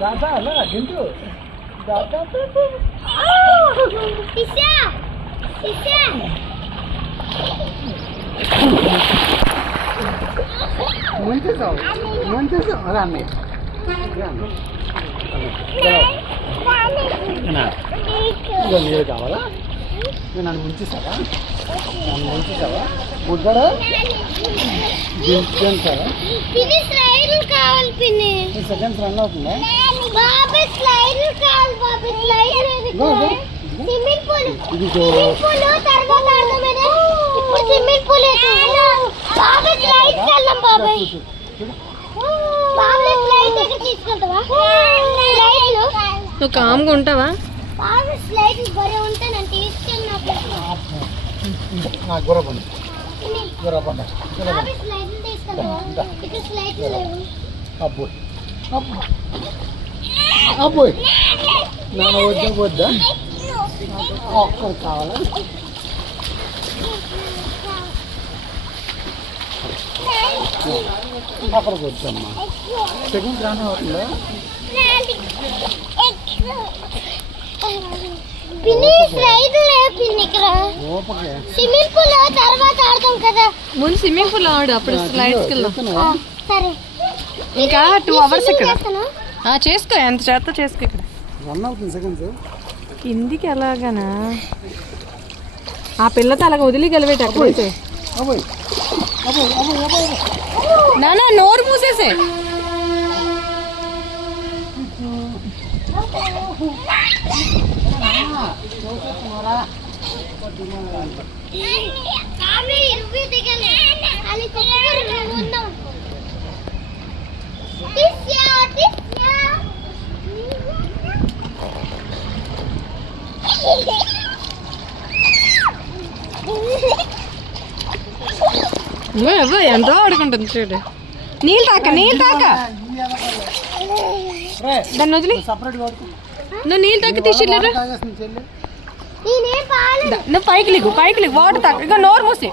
దాదా అలా గింటు దాదా ముంచేసావు అలా అన్నయ్య నీరు కావాలా నన్ను ముంచేసావా ముద్దాడా సెకండ్స్ రన్ అవుతుందా నువ్వు కామ్గా ఉంటావా? అబ్బోయ్ నాన్న వద్దా కావాలా? అక్కడికి వచ్చమ్మా సెకండ్ రానే అవుతుందా? ముందు స్విమ్మింగ్ పూల్ ఆడు, అప్పుడు స్లైడ్స్కి వెళ్దాం. ఇంకా 2 hours ఇక్కడ చేసుకో, ఎంత చేస్తా చేసుకో. ఇక్కడ రన్ అవుతుంది సెకండ్స్ కిందికి ఎలాగనా? ఆ పిల్లతో అలాగ వదిలి గెలబెట్టి అక్కడైతే నానా నోరు మూసేసే. ఎంతో ఆడుకుంటుంది చూడు. నీళ్ళు తాక దాన్ని వదిలి నువ్వు నీళ్ళు తాకి తీసిలేరు. నువ్వు పైకి లిగు వాటర్ తాక. ఇక నోరు మూసి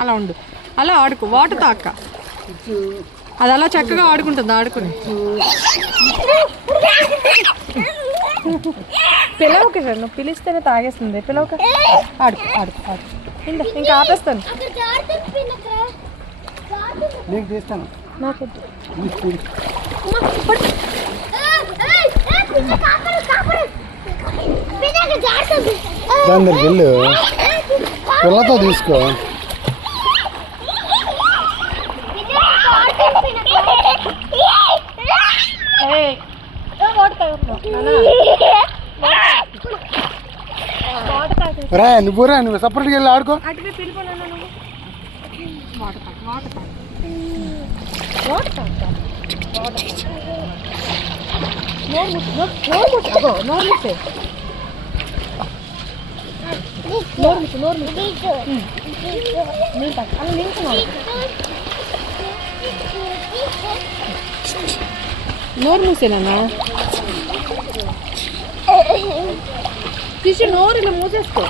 అలా ఉండు, అలా ఆడుకో. వాటర్ తాక, అది అలా చక్కగా ఆడుకుంటుంది. ఆడుకుని పిలవక సార్, నువ్వు పిలిస్తేనే తాగేస్తుంది. పిలవక ఆడుకో ఇంకా ఆపేస్తాను. నీకు తీస్తాను. నాకు దాని దగ్గరికి వెళ్ళు, పిల్లతో తీసుకో. నువ్వు సపరేట్గా వెళ్ళి ఆడుకో. నోరు మూసేనా తీసి నోరు ఇలా మూసేసుకో.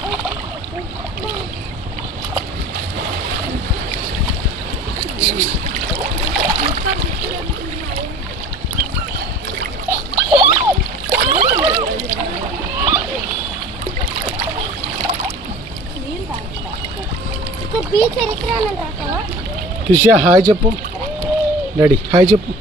కిషా హాయ్ చెప్పు. డాడీ హాయ్ చెప్పు.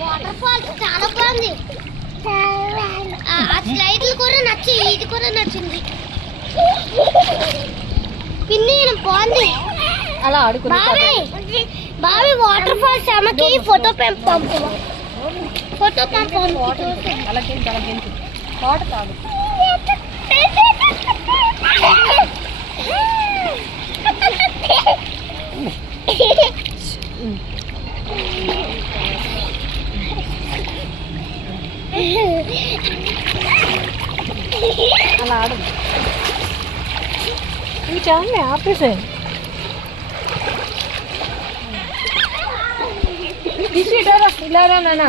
వాటర్ ఫాల్స్ చాలా బాగుంది. ఆ స్లైడ్లు కూడా నచ్చి, ఇది కూడా నచ్చింది. పిన్ని బాగుంది. అలా ఆడుకో. బావి వాటర్ ఫాల్స్ అమ్మకి ఫోటో పంపు. వాటర్ తాగు. అలా ఆడు. ఇవి చాలా ఆపేసాయి. ఇలారా నాన్న.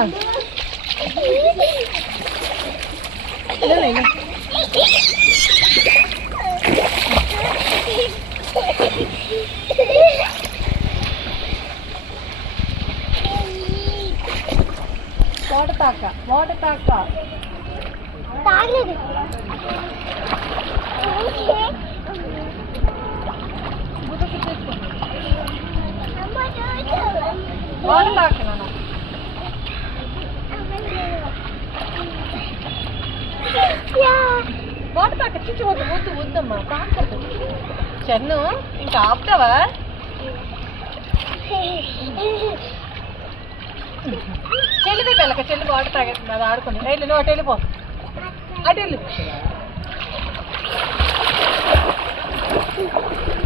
వాటర్ తాక తాగలేదు. వాటర్ తాక నాన్న. వాటర్ తాక. చిచ్చు వద్దమ్మా తాకదు. చెన్ను ఇంకా ఆపుతావా? చెల్లి దగ్గర చెల్లి వాటర్ తాగేస్తుంది. అది ఆడుకుని వెళ్ళు. నువ్వు అటు వెళ్ళిపో. అటు వెళ్ళు.